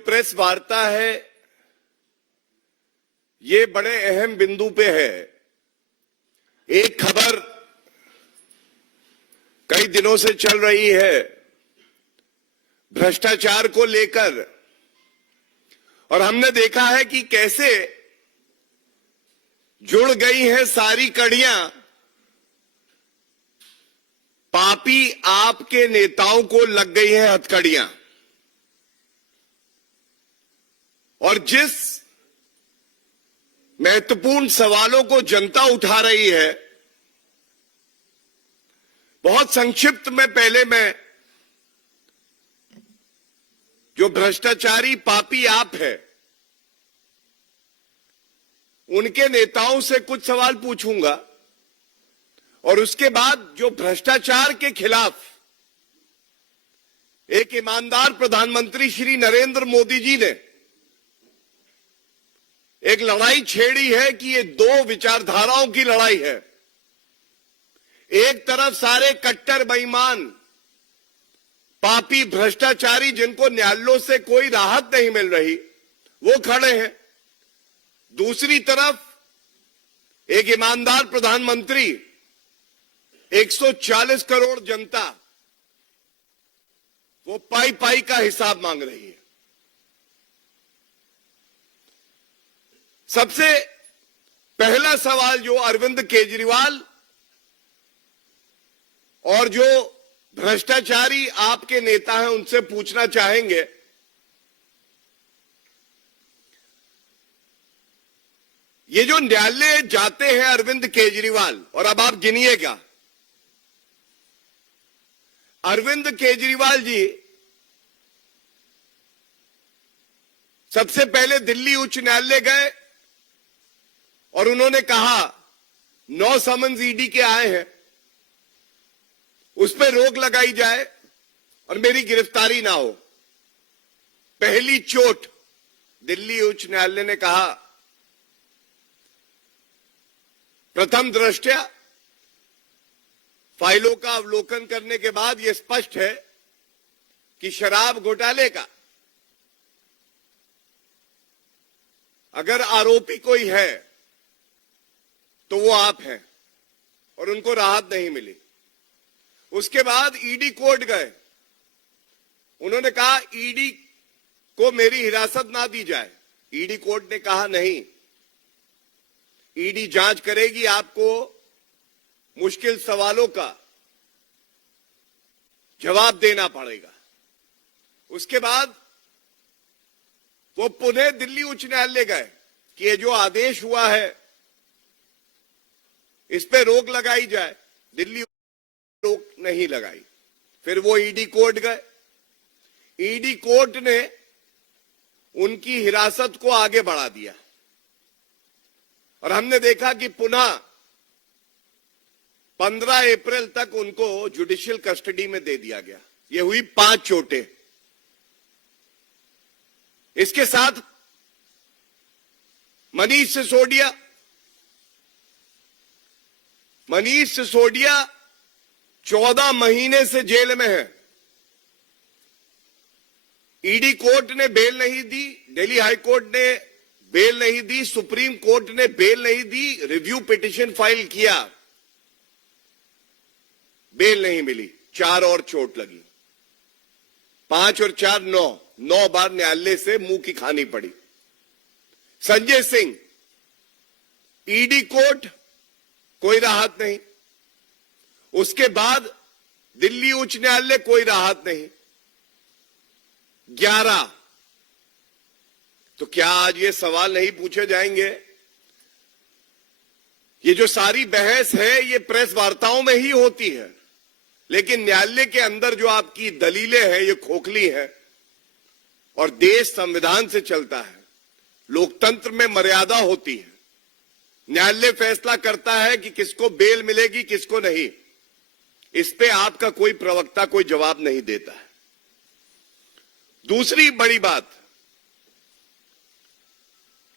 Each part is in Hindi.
प्रेस वार्ता है ये बड़े अहम बिंदु पे है। एक खबर कई दिनों से चल रही है भ्रष्टाचार को लेकर, और हमने देखा है कि कैसे जुड़ गई हैं सारी कड़ियां पापी आपके नेताओं को लग गई हैं हथकड़ियां। और जिस महत्वपूर्ण सवालों को जनता उठा रही है, बहुत संक्षिप्त में पहले मैं जो भ्रष्टाचारी पापी आप है उनके नेताओं से कुछ सवाल पूछूंगा, और उसके बाद जो भ्रष्टाचार के खिलाफ एक ईमानदार प्रधानमंत्री श्री नरेंद्र मोदी जी ने एक लड़ाई छेड़ी है कि ये दो विचारधाराओं की लड़ाई है। एक तरफ सारे कट्टर बेईमान पापी भ्रष्टाचारी जिनको न्यायालयों से कोई राहत नहीं मिल रही वो खड़े हैं, दूसरी तरफ एक ईमानदार प्रधानमंत्री 140 करोड़ जनता वो पाई पाई का हिसाब मांग रही है। सबसे पहला सवाल जो अरविंद केजरीवाल और जो भ्रष्टाचारी आपके नेता हैं उनसे पूछना चाहेंगे, ये जो न्यायालय जाते हैं अरविंद केजरीवाल, और अब आप गिनिएगा, अरविंद केजरीवाल जी सबसे पहले दिल्ली उच्च न्यायालय गए और उन्होंने कहा 9 समन्स ईडी के आए हैं, उस पर रोक लगाई जाए और मेरी गिरफ्तारी ना हो। पहली चोट दिल्ली उच्च न्यायालय ने कहा, प्रथम दृष्टया फाइलों का अवलोकन करने के बाद यह स्पष्ट है कि शराब घोटाले का अगर आरोपी कोई है तो वो आप हैं, और उनको राहत नहीं मिली। उसके बाद ईडी कोर्ट गए, उन्होंने कहा ईडी को मेरी हिरासत ना दी जाए। ईडी कोर्ट ने कहा नहीं, ईडी जांच करेगी, आपको मुश्किल सवालों का जवाब देना पड़ेगा। उसके बाद वो पुनः दिल्ली उच्च न्यायालय गए कि ये जो आदेश हुआ है इस पे रोक लगाई जाए। दिल्ली रोक नहीं लगाई। फिर वो ईडी कोर्ट गए, ईडी कोर्ट ने उनकी हिरासत को आगे बढ़ा दिया, और हमने देखा कि पुनः 15 अप्रैल तक उनको जुडिशियल कस्टडी में दे दिया गया। ये हुई 5 चोटें। इसके साथ मनीष सिसोदिया 14 महीने से जेल में है। ईडी कोर्ट ने बेल नहीं दी, दिल्ली हाई कोर्ट ने बेल नहीं दी, सुप्रीम कोर्ट ने बेल नहीं दी, रिव्यू पिटीशन फाइल किया, बेल नहीं मिली। 4 और चोट लगी, 5 और 4 9 बार न्यायालय से मुंह की खानी पड़ी। संजय सिंह, ईडी कोर्ट कोई राहत नहीं, उसके बाद दिल्ली उच्च न्यायालय कोई राहत नहीं, 11। तो क्या आज ये सवाल नहीं पूछे जाएंगे? ये जो सारी बहस है ये प्रेस वार्ताओं में ही होती है, लेकिन न्यायालय के अंदर जो आपकी दलीलें हैं ये खोखली है, और देश संविधान से चलता है, लोकतंत्र में मर्यादा होती है। न्यायालय फैसला करता है कि किसको बेल मिलेगी किसको नहीं, इस पे आपका कोई प्रवक्ता कोई जवाब नहीं देता है। दूसरी बड़ी बात,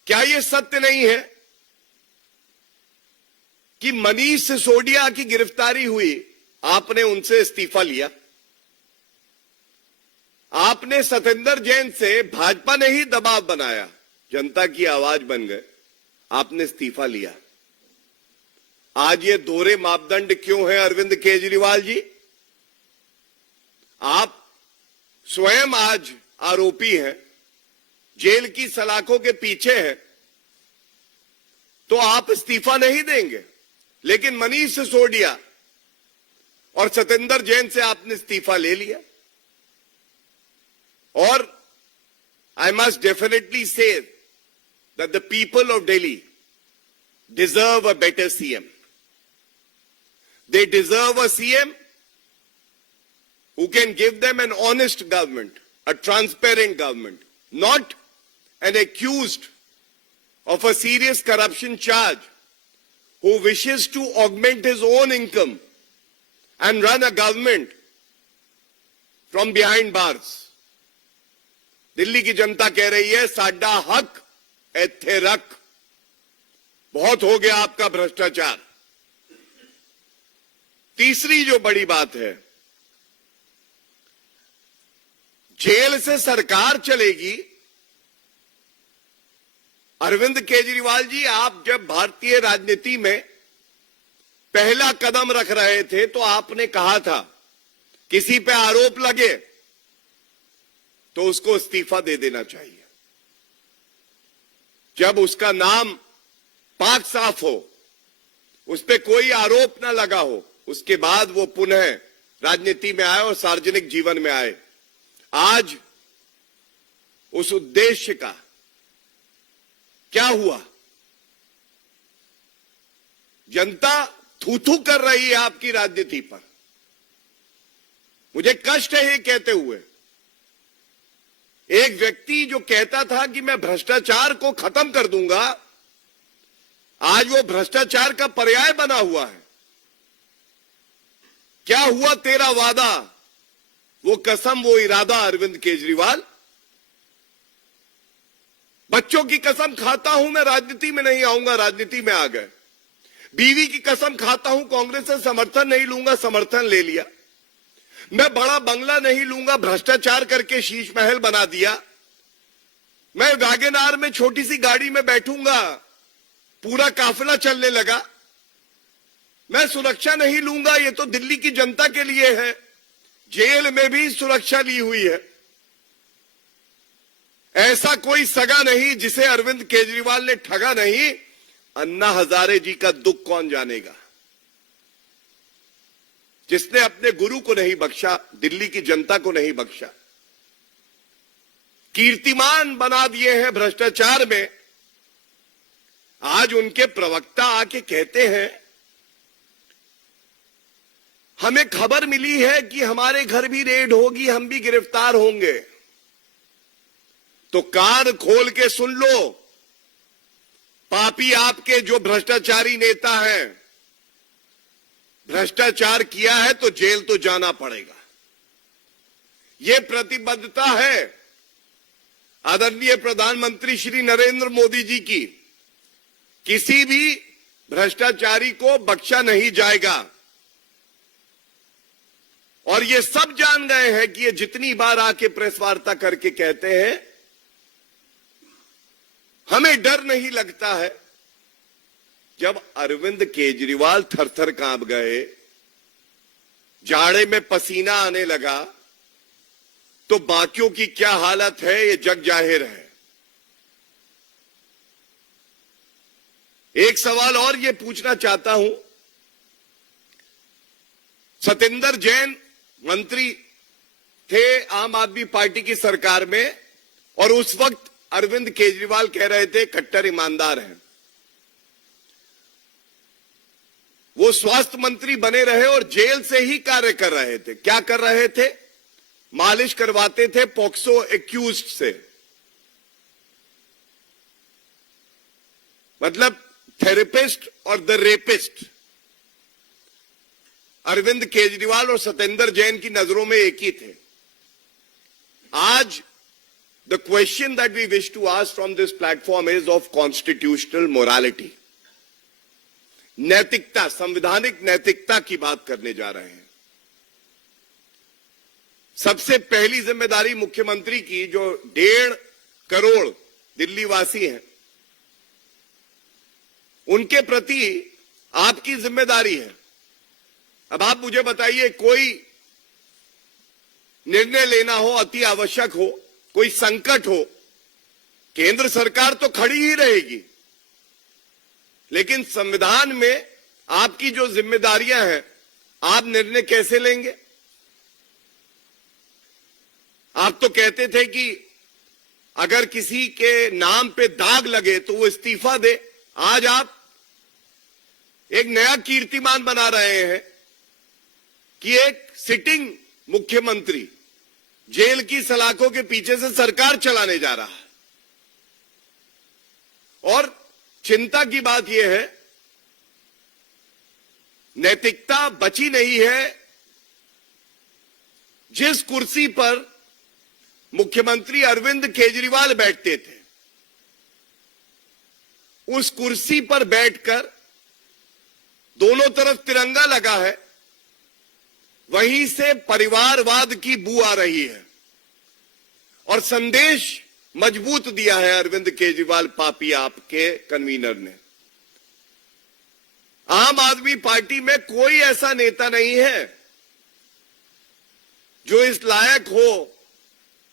क्या यह सत्य नहीं है कि मनीष सिसोदिया की गिरफ्तारी हुई, आपने उनसे इस्तीफा लिया, आपने सतेंद्र जैन से भाजपा ने ही दबाव बनाया, जनता की आवाज बन गए, आपने इस्तीफा लिया। आज ये दोहरे मापदंड क्यों है अरविंद केजरीवाल जी? आप स्वयं आज आरोपी हैं, जेल की सलाखों के पीछे हैं, तो आप इस्तीफा नहीं देंगे, लेकिन मनीष सिसोदिया और सतेंद्र जैन से आपने इस्तीफा ले लिया। और I must definitely say that the people of Delhi deserve a better CM. They deserve a CM who can give them an honest government, a transparent government, not an accused of a serious corruption charge who wishes to augment his own income and run a government from behind bars. Delhi की जनता कह रही है साडा हक इत्थे रख, बहुत हो गया आपका भ्रष्टाचार। तीसरी जो बड़ी बात है, जेल से सरकार चलेगी। अरविंद केजरीवाल जी, आप जब भारतीय राजनीति में पहला कदम रख रहे थे तो आपने कहा था किसी पे आरोप लगे तो उसको इस्तीफा दे देना चाहिए। जब उसका नाम पाक साफ हो, उस पे कोई आरोप ना लगा हो, उसके बाद वो पुनः राजनीति में आए और सार्वजनिक जीवन में आए। आज उस उद्देश्य का क्या हुआ? जनता थू थू कर रही है आपकी राजनीति पर। मुझे कष्ट है ये कहते हुए। एक व्यक्ति जो कहता था कि मैं भ्रष्टाचार को खत्म कर दूंगा, आज वो भ्रष्टाचार का पर्याय बना हुआ है। क्या हुआ तेरा वादा, वो कसम, वो इरादा अरविंद केजरीवाल? बच्चों की कसम खाता हूं मैं राजनीति में नहीं आऊंगा, राजनीति में आ गए। बीवी की कसम खाता हूं कांग्रेस से समर्थन नहीं लूंगा, समर्थन ले लिया। मैं बड़ा बंगला नहीं लूंगा, भ्रष्टाचार करके शीश महल बना दिया। मैं वैगनआर में छोटी सी गाड़ी में बैठूंगा, पूरा काफिला चलने लगा। मैं सुरक्षा नहीं लूंगा, ये तो दिल्ली की जनता के लिए है। जेल में भी सुरक्षा ली हुई है। ऐसा कोई सगा नहीं जिसे अरविंद केजरीवाल ने ठगा नहीं। अन्ना हजारे जी का दुख कौन जानेगा, जिसने अपने गुरु को नहीं बख्शा, दिल्ली की जनता को नहीं बख्शा। कीर्तिमान बना दिए हैं भ्रष्टाचार में। आज उनके प्रवक्ता आके कहते हैं हमें खबर मिली है कि हमारे घर भी रेड होगी, हम भी गिरफ्तार होंगे। तो कान खोल के सुन लो, पापी आपके जो भ्रष्टाचारी नेता हैं, भ्रष्टाचार किया है तो जेल तो जाना पड़ेगा। यह प्रतिबद्धता है आदरणीय प्रधानमंत्री श्री नरेंद्र मोदी जी की। किसी भी भ्रष्टाचारी को बख्शा नहीं जाएगा। और ये सब जान गए हैं कि ये जितनी बार आके प्रेस वार्ता करके कहते हैं हमें डर नहीं लगता है। जब अरविंद केजरीवाल थर-थर कांप गए, जाड़े में पसीना आने लगा, तो बाकियों की क्या हालत है ये जग जाहिर है। एक सवाल और ये पूछना चाहता हूं, सतेंद्र जैन मंत्री थे आम आदमी पार्टी की सरकार में, और उस वक्त अरविंद केजरीवाल कह रहे थे कट्टर ईमानदार हैं। वो स्वास्थ्य मंत्री बने रहे और जेल से ही कार्य कर रहे थे। क्या कर रहे थे? मालिश करवाते थे पॉक्सो एक्यूज्ड से। मतलब थेरेपिस्ट और द रेपिस्ट। अरविंद केजरीवाल और सतेंद्र जैन की नजरों में एक ही थे। आज the question that we wish to ask from this platform is of constitutional morality. नैतिकता, संवैधानिक नैतिकता की बात करने जा रहे हैं। सबसे पहली जिम्मेदारी मुख्यमंत्री की, जो 1.5 करोड़ दिल्ली वासी हैं, उनके प्रति आपकी जिम्मेदारी है। अब आप मुझे बताइए, कोई निर्णय लेना हो, अति आवश्यक हो, कोई संकट हो, केंद्र सरकार तो खड़ी ही रहेगी, लेकिन संविधान में आपकी जो जिम्मेदारियां हैं, आप निर्णय कैसे लेंगे? आप तो कहते थे कि अगर किसी के नाम पे दाग लगे तो वो इस्तीफा दे। आज आप एक नया कीर्तिमान बना रहे हैं कि एक सिटिंग मुख्यमंत्री जेल की सलाखों के पीछे से सरकार चलाने जा रहा है। और चिंता की बात यह है, नैतिकता बची नहीं है। जिस कुर्सी पर मुख्यमंत्री अरविंद केजरीवाल बैठते थे, उस कुर्सी पर बैठकर दोनों तरफ तिरंगा लगा है, वहीं से परिवारवाद की बू आ रही है और संदेश मजबूत दिया है अरविंद केजरीवाल पापी आपके कन्वीनर ने। आम आदमी पार्टी में कोई ऐसा नेता नहीं है जो इस लायक हो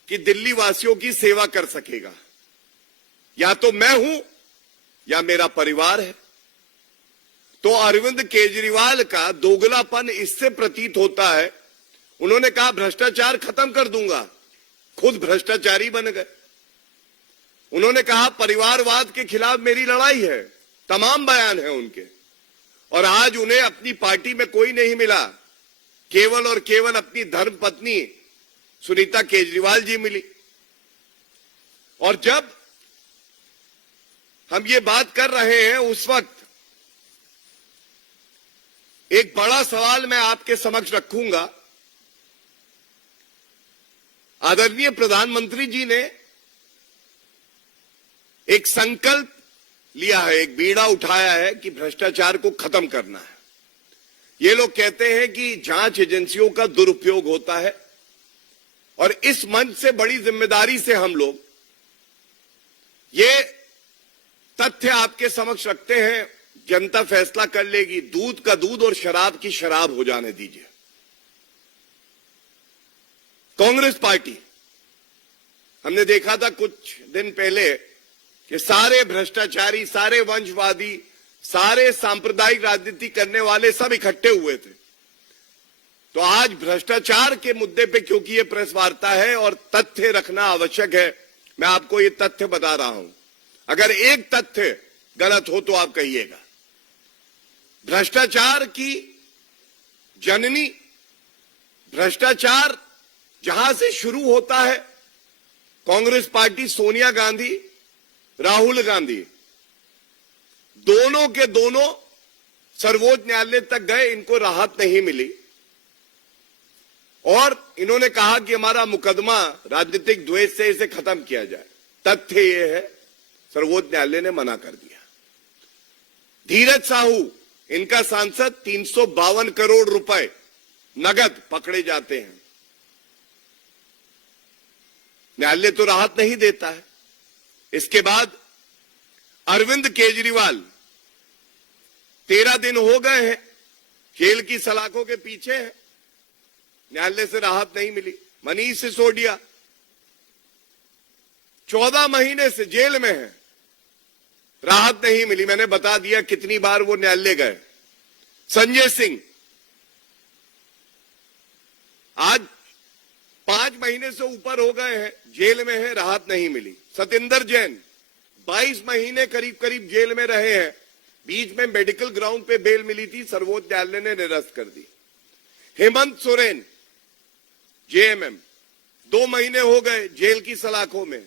कि दिल्ली वासियों की सेवा कर सकेगा। या तो मैं हूं या मेरा परिवार है। तो अरविंद केजरीवाल का दोगलापन इससे प्रतीत होता है। उन्होंने कहा भ्रष्टाचार खत्म कर दूंगा, खुद भ्रष्टाचारी बन गए। उन्होंने कहा परिवारवाद के खिलाफ मेरी लड़ाई है, तमाम बयान है उनके, और आज उन्हें अपनी पार्टी में कोई नहीं मिला, केवल और केवल अपनी धर्मपत्नी सुनीता केजरीवाल जी मिली। और जब हम ये बात कर रहे हैं, उस वक्त एक बड़ा सवाल मैं आपके समक्ष रखूंगा। आदरणीय प्रधानमंत्री जी ने एक संकल्प लिया है, एक बीड़ा उठाया है कि भ्रष्टाचार को खत्म करना है। ये लोग कहते हैं कि जांच एजेंसियों का दुरुपयोग होता है, और इस मंच से बड़ी जिम्मेदारी से हम लोग ये तथ्य आपके समक्ष रखते हैं। जनता फैसला कर लेगी, दूध का दूध और शराब की शराब हो जाने दीजिए। कांग्रेस पार्टी, हमने देखा था कुछ दिन पहले कि सारे भ्रष्टाचारी, सारे वंशवादी, सारे सांप्रदायिक राजनीति करने वाले सब इकट्ठे हुए थे। तो आज भ्रष्टाचार के मुद्दे पे, क्योंकि ये प्रेस वार्ता है और तथ्य रखना आवश्यक है, मैं आपको ये तथ्य बता रहा हूं। अगर एक तथ्य गलत हो तो आप कहिएगा। भ्रष्टाचार की जननी, भ्रष्टाचार जहां से शुरू होता है, कांग्रेस पार्टी, सोनिया गांधी, राहुल गांधी, दोनों के दोनों सर्वोच्च न्यायालय तक गए, इनको राहत नहीं मिली। और इन्होंने कहा कि हमारा मुकदमा राजनीतिक द्वेष से इसे खत्म किया जाए। तथ्य यह है, सर्वोच्च न्यायालय ने मना कर दिया। धीरज साहू, इनका सांसद, 352 करोड़ रुपए नगद पकड़े जाते हैं। न्यायालय तो राहत नहीं देता है। इसके बाद अरविंद केजरीवाल 13 दिन हो गए हैं जेल की सलाखों के पीछे है, न्यायालय से राहत नहीं मिली। मनीष सिसोदिया 14 महीने से जेल में है, राहत नहीं मिली। मैंने बता दिया कितनी बार वो न्यायालय गए। संजय सिंह आज 5 महीने से ऊपर हो गए हैं, जेल में है, राहत नहीं मिली। सतेंद्र जैन 22 महीने करीब करीब जेल में रहे हैं। बीच में मेडिकल ग्राउंड पे बेल मिली थी, सर्वोच्च न्यायालय ने निरस्त कर दी। हेमंत सोरेन जेएमएम 2 महीने हो गए जेल की सलाखों में,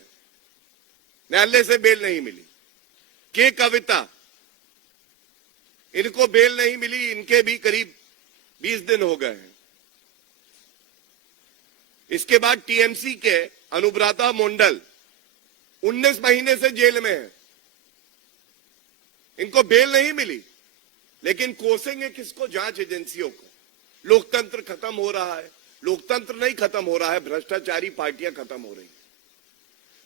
न्यायालय से बेल नहीं मिली। के कविता, इनको बेल नहीं मिली, इनके भी करीब 20 दिन हो गए हैं। इसके बाद टीएमसी के अनुब्रता मंडल 19 महीने से जेल में है, इनको बेल नहीं मिली। लेकिन कोसेंगे किसको? जांच एजेंसियों को। लोकतंत्र खत्म हो रहा है, लोकतंत्र नहीं खत्म हो रहा है, भ्रष्टाचारी पार्टियां खत्म हो रही हैं।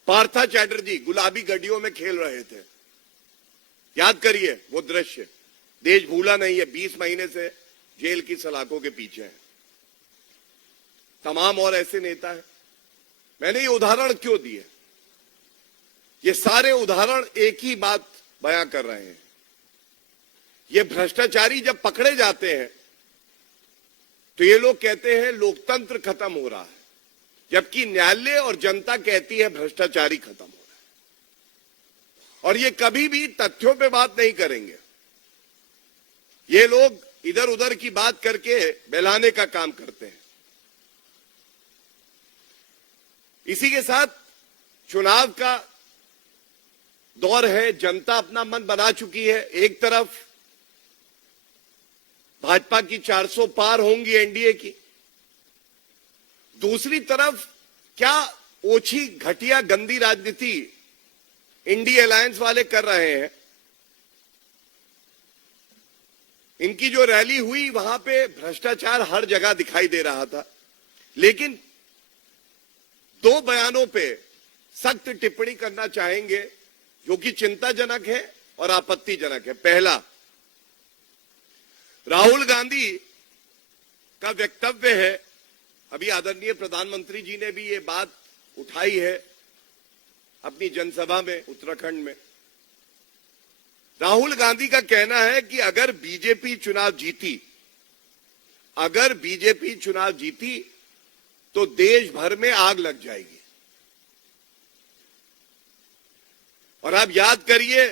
पार्था चैटर्जी गुलाबी गड्डियों में खेल रहे थे, याद करिए वो दृश्य, देश भूला नहीं है, 20 महीने से जेल की सलाखों के पीछे है। तमाम और ऐसे नेता हैं। मैंने ये उदाहरण क्यों दिए? ये सारे उदाहरण एक ही बात बयां कर रहे हैं। ये भ्रष्टाचारी जब पकड़े जाते हैं तो ये लोग कहते हैं लोकतंत्र खत्म हो रहा है, जबकि न्यायालय और जनता कहती है भ्रष्टाचारी खत्म हो रहा है। और ये कभी भी तथ्यों पे बात नहीं करेंगे। ये लोग इधर उधर की बात करके बहलाने का काम करते हैं। इसी के साथ चुनाव का दौर है, जनता अपना मन बना चुकी है। एक तरफ भाजपा की 400 पार होंगी एनडीए की, दूसरी तरफ क्या ओछी घटिया गंदी राजनीति इंडिया अलायंस वाले कर रहे हैं। इनकी जो रैली हुई वहां पे भ्रष्टाचार हर जगह दिखाई दे रहा था, लेकिन दो बयानों पे सख्त टिप्पणी करना चाहेंगे जो कि चिंताजनक है और आपत्तिजनक है। पहला, राहुल गांधी का वक्तव्य है, अभी आदरणीय प्रधानमंत्री जी ने भी ये बात उठाई है अपनी जनसभा में उत्तराखंड में। राहुल गांधी का कहना है कि अगर बीजेपी चुनाव जीती तो देश भर में आग लग जाएगी। और आप याद करिए,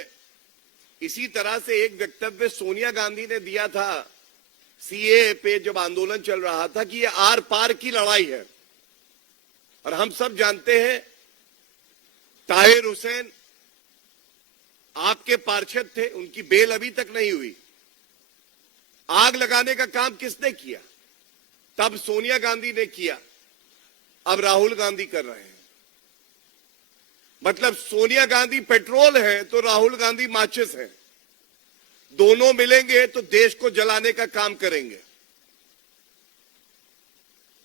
इसी तरह से एक वक्तव्य सोनिया गांधी ने दिया था सीए पे जब आंदोलन चल रहा था कि ये आर पार की लड़ाई है। और हम सब जानते हैं ताहिर हुसैन आपके पार्षद थे, उनकी बेल अभी तक नहीं हुई। आग लगाने का काम किसने किया? तब सोनिया गांधी ने किया, अब राहुल गांधी कर रहे हैं। मतलब सोनिया गांधी पेट्रोल है तो राहुल गांधी माचिस है। दोनों मिलेंगे तो देश को जलाने का काम करेंगे।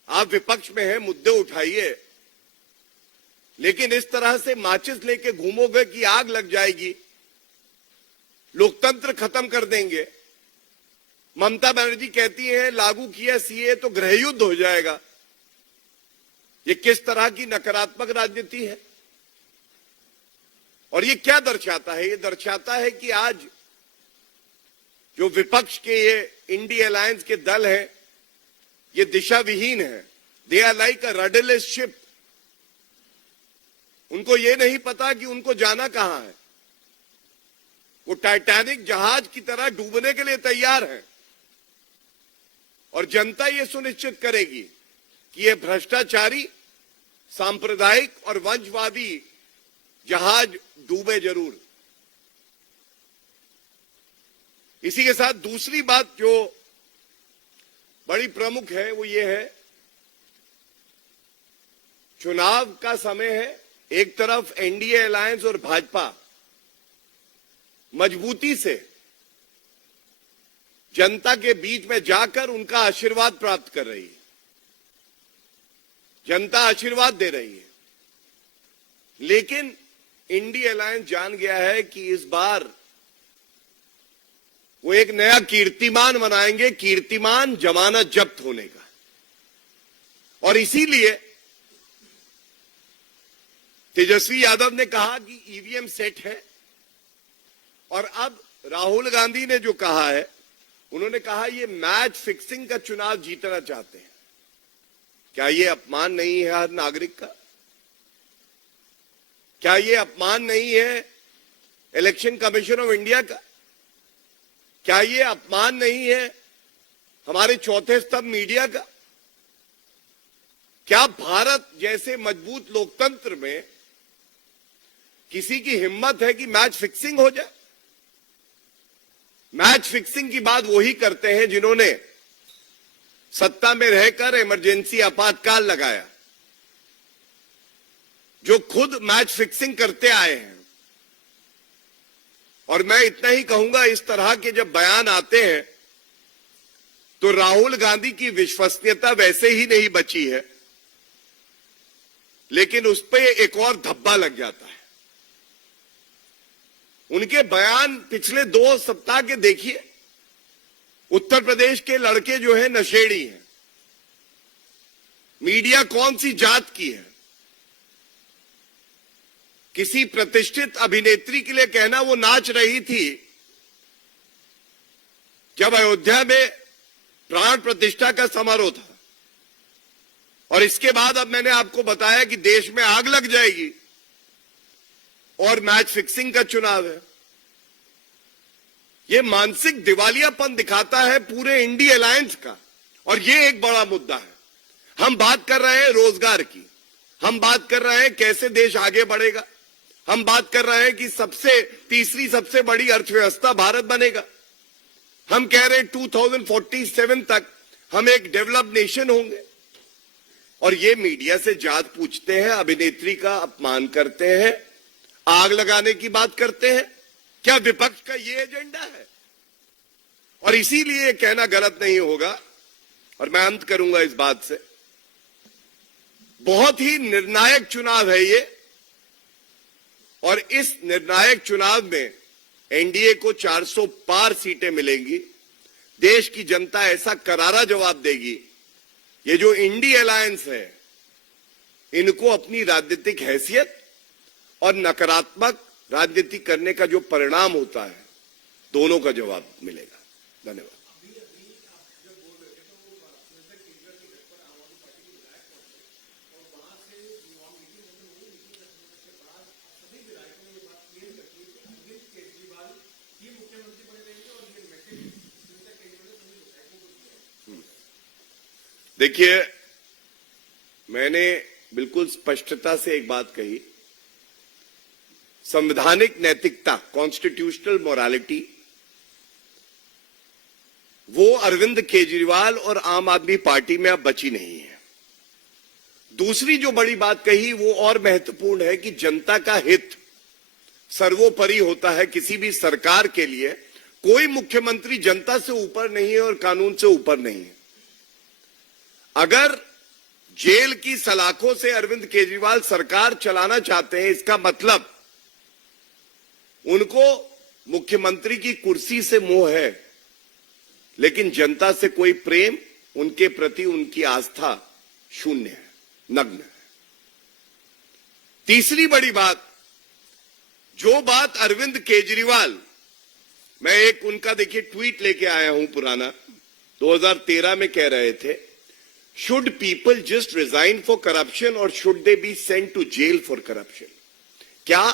आप विपक्ष में हैं, मुद्दे उठाइए, लेकिन इस तरह से माचिस लेके घूमोगे कि आग लग जाएगी, लोकतंत्र खत्म कर देंगे। ममता बनर्जी कहती है लागू किया सीए तो गृह युद्ध हो जाएगा। ये किस तरह की नकारात्मक राजनीति है? और ये क्या दर्शाता है? ये दर्शाता है कि आज जो विपक्ष के ये इंडिया अलायंस के दल हैं, ये दिशा विहीन है। They are like a rudderless ship. उनको ये नहीं पता कि उनको जाना कहां है। वो टाइटैनिक जहाज की तरह डूबने के लिए तैयार है। और जनता ये सुनिश्चित करेगी कि ये भ्रष्टाचारी, सांप्रदायिक और वंशवादी जहाज डूबे जरूर। इसी के साथ दूसरी बात जो बड़ी प्रमुख है वो ये है, चुनाव का समय है। एक तरफ एनडीए अलायंस और भाजपा मजबूती से जनता के बीच में जाकर उनका आशीर्वाद प्राप्त कर रही है। जनता आशीर्वाद दे रही है। लेकिन इंडिया अलायंस जान गया है कि इस बार वो एक नया कीर्तिमान बनाएंगे, कीर्तिमान जमानत जब्त होने का। और इसीलिए तेजस्वी यादव ने कहा कि ईवीएम सेट है। और अब राहुल गांधी ने जो कहा है, उन्होंने कहा ये मैच फिक्सिंग का चुनाव जीतना चाहते हैं। क्या ये अपमान नहीं है हर नागरिक का? क्या ये अपमान नहीं है इलेक्शन कमीशन ऑफ इंडिया का? क्या ये अपमान नहीं है हमारे चौथे स्तंभ मीडिया का? क्या भारत जैसे मजबूत लोकतंत्र में किसी की हिम्मत है कि मैच फिक्सिंग हो जाए? मैच फिक्सिंग की बात वही करते हैं जिन्होंने सत्ता में रहकर इमरजेंसी आपातकाल लगाया, जो खुद मैच फिक्सिंग करते आए हैं। और मैं इतना ही कहूंगा, इस तरह के जब बयान आते हैं तो राहुल गांधी की विश्वसनीयता वैसे ही नहीं बची है, लेकिन उस पर एक और धब्बा लग जाता है। उनके बयान पिछले 2 सप्ताह के देखिए। उत्तर प्रदेश के लड़के जो है नशेड़ी हैं। मीडिया कौन सी जात की है? किसी प्रतिष्ठित अभिनेत्री के लिए कहना वो नाच रही थी जब अयोध्या में प्राण प्रतिष्ठा का समारोह था, और इसके बाद अब मैंने आपको बताया कि देश में आग लग जाएगी और मैच फिक्सिंग का चुनाव है। यह मानसिक दिवालियापन दिखाता है पूरे इंडी अलायंस का, और यह एक बड़ा मुद्दा है। हम बात कर रहे हैं रोजगार की, हम बात कर रहे हैं कैसे देश आगे बढ़ेगा, हम बात कर रहे हैं कि तीसरी सबसे बड़ी अर्थव्यवस्था भारत बनेगा। हम कह रहे हैं 2047 तक हम एक डेवलप्ड नेशन होंगे, और ये मीडिया से जात पूछते हैं, अभिनेत्री का अपमान करते हैं, आग लगाने की बात करते हैं। क्या विपक्ष का ये एजेंडा है? और इसीलिए कहना गलत नहीं होगा, और मैं अंत करूंगा इस बात से। बहुत ही निर्णायक चुनाव है ये, और इस निर्णायक चुनाव में एनडीए को 400 पार सीटें मिलेंगी। देश की जनता ऐसा करारा जवाब देगी। ये जो इंडी अलायंस है, इनको अपनी राजनीतिक हैसियत और नकारात्मक राजनीति करने का जो परिणाम होता है, दोनों का जवाब मिलेगा। धन्यवाद। देखिए, मैंने बिल्कुल स्पष्टता से एक बात कही। संवैधानिक नैतिकता, कॉन्स्टिट्यूशनल मोरालिटी, वो अरविंद केजरीवाल और आम आदमी पार्टी में अब बची नहीं है। दूसरी जो बड़ी बात कही वो और महत्वपूर्ण है कि जनता का हित सर्वोपरि होता है किसी भी सरकार के लिए। कोई मुख्यमंत्री जनता से ऊपर नहीं है और कानून से ऊपर नहीं है। अगर जेल की सलाखों से अरविंद केजरीवाल सरकार चलाना चाहते हैं, इसका मतलब उनको मुख्यमंत्री की कुर्सी से मोह है, लेकिन जनता से कोई प्रेम, उनके प्रति उनकी आस्था शून्य है, नग्न है। तीसरी बड़ी बात, जो बात अरविंद केजरीवाल, मैं एक उनका देखिए ट्वीट लेके आया हूं पुराना, 2013 में कह रहे थे, should people just resign for corruption और should they be sent to jail for corruption? क्या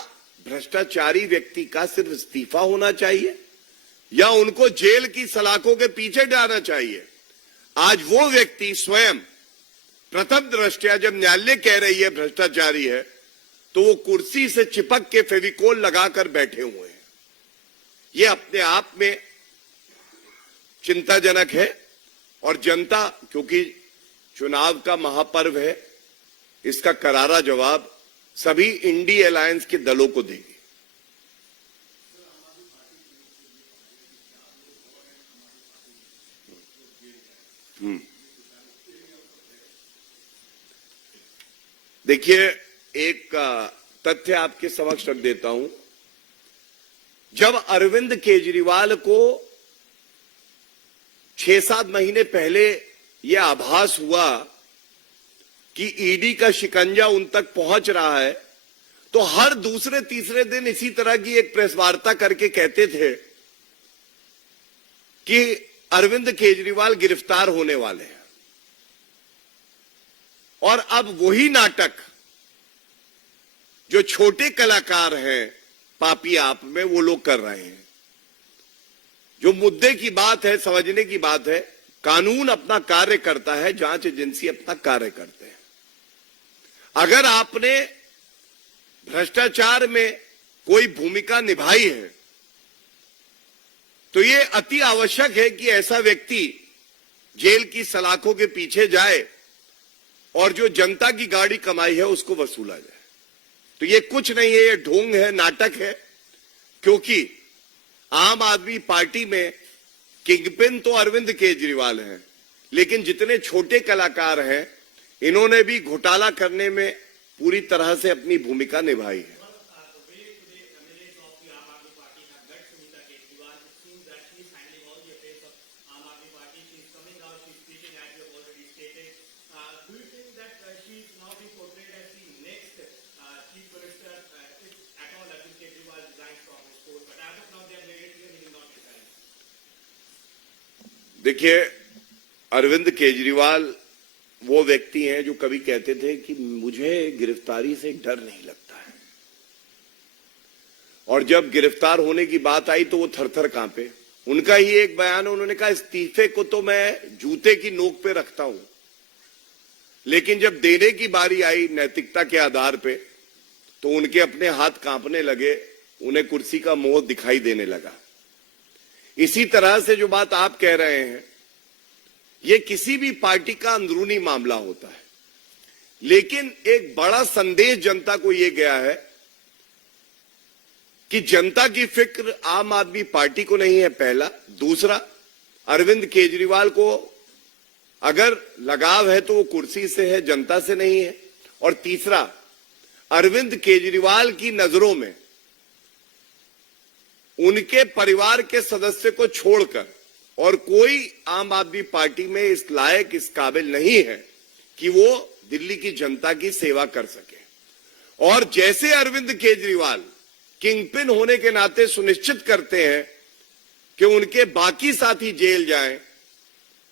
भ्रष्टाचारी व्यक्ति का सिर्फ इस्तीफा होना चाहिए या उनको जेल की सलाखों के पीछे जाना चाहिए? आज वो व्यक्ति स्वयं प्रथम दृष्टया जब न्यायालय कह रही है भ्रष्टाचारी है, तो वो कुर्सी से चिपक के फेविकोल लगाकर बैठे हुए हैं। ये अपने आप में चिंताजनक है, और जनता, क्योंकि चुनाव का महापर्व है, इसका करारा जवाब सभी इंडी अलायंस के दलों को देगी। देखिए, एक तथ्य आपके समक्ष रख देता हूं। जब अरविंद केजरीवाल को 6-7 महीने पहले यह आभास हुआ कि ईडी का शिकंजा उन तक पहुंच रहा है, तो हर दूसरे तीसरे दिन इसी तरह की एक प्रेस वार्ता करके कहते थे कि अरविंद केजरीवाल गिरफ्तार होने वाले हैं। और अब वही नाटक जो छोटे कलाकार हैं पापी आप में, वो लोग कर रहे हैं। जो मुद्दे की बात है, समझने की बात है, कानून अपना कार्य करता है, जांच एजेंसी अपना कार्य करते हैं। अगर आपने भ्रष्टाचार में कोई भूमिका निभाई है, तो यह अति आवश्यक है कि ऐसा व्यक्ति जेल की सलाखों के पीछे जाए और जो जनता की गाड़ी कमाई है उसको वसूला जाए। तो ये कुछ नहीं है, ये ढोंग है, नाटक है, क्योंकि आम आदमी पार्टी में किंगपिन तो अरविंद केजरीवाल हैं, लेकिन जितने छोटे कलाकार हैं, इन्होंने भी घोटाला करने में पूरी तरह से अपनी भूमिका निभाई है। देखिए, अरविंद केजरीवाल वो व्यक्ति हैं जो कभी कहते थे कि मुझे गिरफ्तारी से डर नहीं लगता है, और जब गिरफ्तार होने की बात आई तो वो थर-थर कांपे। उनका ही एक बयान है, उन्होंने कहा इस्तीफे को तो मैं जूते की नोक पे रखता हूं, लेकिन जब देने की बारी आई नैतिकता के आधार पे, तो उनके अपने हाथ कांपने लगे, उन्हें कुर्सी का मोह दिखाई देने लगा। इसी तरह से जो बात आप कह रहे हैं, ये किसी भी पार्टी का अंदरूनी मामला होता है, लेकिन एक बड़ा संदेश जनता को यह गया है कि जनता की फिक्र आम आदमी पार्टी को नहीं है, पहला। दूसरा, अरविंद केजरीवाल को अगर लगाव है तो वो कुर्सी से है, जनता से नहीं है। और तीसरा, अरविंद केजरीवाल की नजरों में उनके परिवार के सदस्य को छोड़कर और कोई आम आदमी पार्टी में इस लायक, इस काबिल नहीं है कि वो दिल्ली की जनता की सेवा कर सके। और जैसे अरविंद केजरीवाल किंगपिन होने के नाते सुनिश्चित करते हैं कि उनके बाकी साथी जेल जाएं,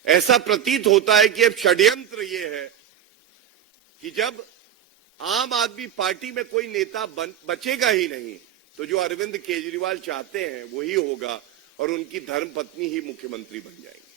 ऐसा प्रतीत होता है कि अब षड्यंत्र ये है कि जब आम आदमी पार्टी में कोई नेता बचेगा ही नहीं, तो जो अरविंद केजरीवाल चाहते हैं वही होगा और उनकी धर्मपत्नी ही मुख्यमंत्री बन जाएंगी।